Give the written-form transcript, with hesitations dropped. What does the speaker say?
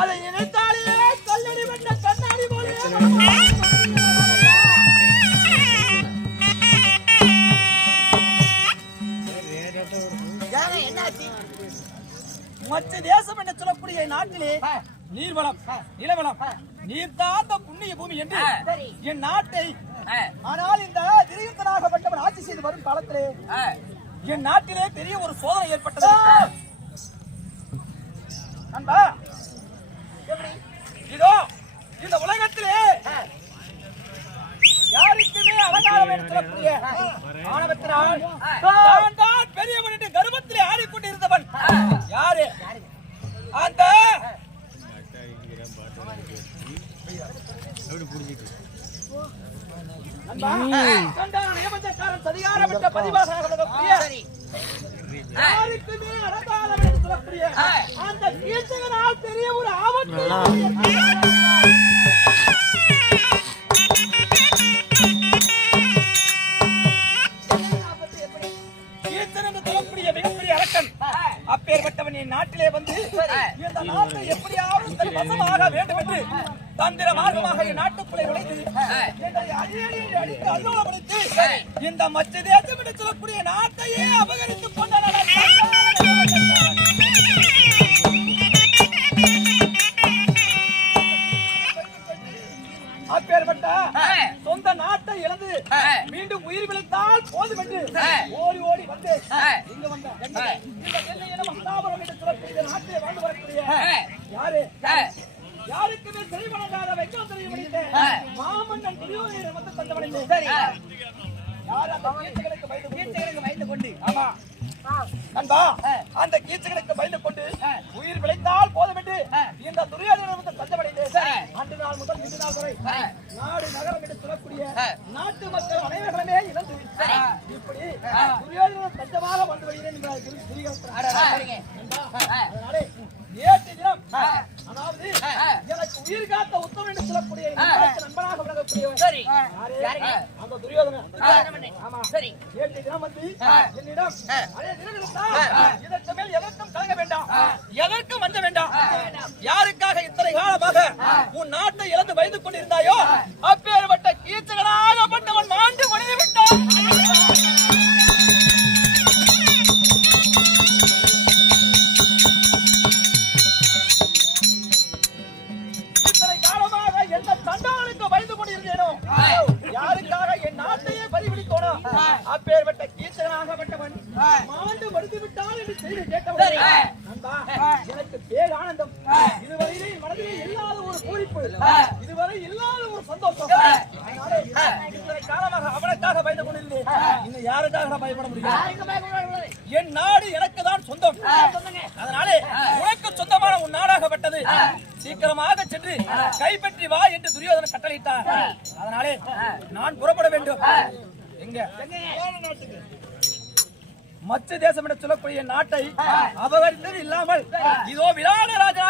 அதை நினைத்தாலே கல்லடி வந்த கண்ணாடி போல மற்ற தேசம் என்று சொல்லக்கூடிய நாட்டிலே நீர்வளம் நிலவளம் நீர் தாத்த புண்ணிய பூமி என்று என் நாட்டை, ஆனால் இந்த திரியத்தனாகப்பட்டவன் ஆட்சி செய்து வரும் காலத்திலே என் நாட்டிலே பெரிய ஒரு சோதனை ஏற்பட்டது. நண்பா, இதோ இந்த உலகத்திலே யாருக்குமே அலங்காரம் என்று சொல்லக்கூடிய ஆணவத்தினால் தான் பெரியவன் என்று கர்வத்திலே ஆடிக்கொண்டிருந்தவன் யாரு? அந்த நியமனக்காரன் சதிகாரப்பட்ட பதிவாக யாருக்குமே அலங்காரம் என்று சொல்லக்கூடிய அந்த கீர்த்தகனால் பெரிய ஒரு ஆபத்து அப்பேற்பட்டவன் என் நாட்டிலே வந்து இந்த நாட்டை எப்படியாவது தன் வசமாக வேண்டும் என்று தந்திர மார்க்கமாக என் நாட்டுக்குள்ளே நுழைந்து அடித்து அல்லோலப்படுத்தி இந்த மற்ற தேசம் என்று சொல்லக்கூடிய நாட்டையே அபகரித்துக் கொண்டார். அப்பேற்பட்ட சொந்த நாட்டை இழந்து மீண்டும் உயிர் பிழைத்தால் போதும் என்று ஓடி ஓடி வந்து இங்க வந்த நாட்டை வாழ்ந்து வரக்கூடிய யாரு? யாருக்குமே செழிவழங்காத வைக்கம் தெரிய மாமன்னன் துரியோதனனை வந்து தந்தவனை யார் அந்த கீர்த்தகனுக்கு பயந்து கொண்டு ஆமா நண்பா அந்த கீர்த்தகனுக்கு பயந்து கொண்டு உயிர் பிழைத்தால் போதும் என்று இந்த துரியோதனனை வந்து தந்தவனையிலே அன்று நாள் முதல் இன்று நாள் வரை நாடு நகரம் என்று சொல்லக்கூடிய நாட்டு மக்கள் அனைவர்களுமே இழந்து இப்படி துரியோதனன் தஞ்சமாக வந்து வருகிறேன். நேற்று தினம் அதாவது எனக்கு உயிர் காத்த உத்தமன் என்று சொல்லக்கூடிய நண்பனாக விளங்கக்கூடியவன் அந்த துரியோதனன். ஆமா சரி, நேற்று தினம் வந்து என்னிடம் அதே தினம் இதற்கு மேல் எதற்கும் கலங்க வேண்டாம், எதற்கும் வந்த வேண்டாம். யாருக்காக இத்தனை காலமாக உன் நாட்டை இழந்து வைத்து கொண்டிருந்தாயோ அப்பேற்பட்ட கீர்த்தகனாகப்பட்டவன் மாண்டு ஒழிந்து விட்டான். அப்பேற்பட்ட கீர்த்தகனாகப்பட்டவன் மாண்டு மறுத்து விட்டான் என்று செய்தி கேட்டவன் எனக்கு பேர் ஆனந்தம். இதுவரையிலே மனதிலே இல்லாத ஒரு பூரிப்பு, இதுவரை இல்லாத ஒரு சந்தோஷம். இத்தனை காலமாக அவனுக்காக பயந்து கொண்டிருந்தேன். இன்னும் யாருக்காக பயப்பட முடியும்? என் நாடு எனக்கு தான் சொந்தம். அதனாலே உனக்கு சொந்தமான உன் நாடாகப்பட்டது சீக்கிரமாக சென்று கைப்பற்றி வா என்று துரியோதனன் கட்டளையிட்டார். அதனாலே நான் புறப்பட வேண்டும். மற்ற தேசம் என்று சொல்லக்கூடிய நாட்டை அபகரித்தது இல்லாமல் இதோ விராட ராஜா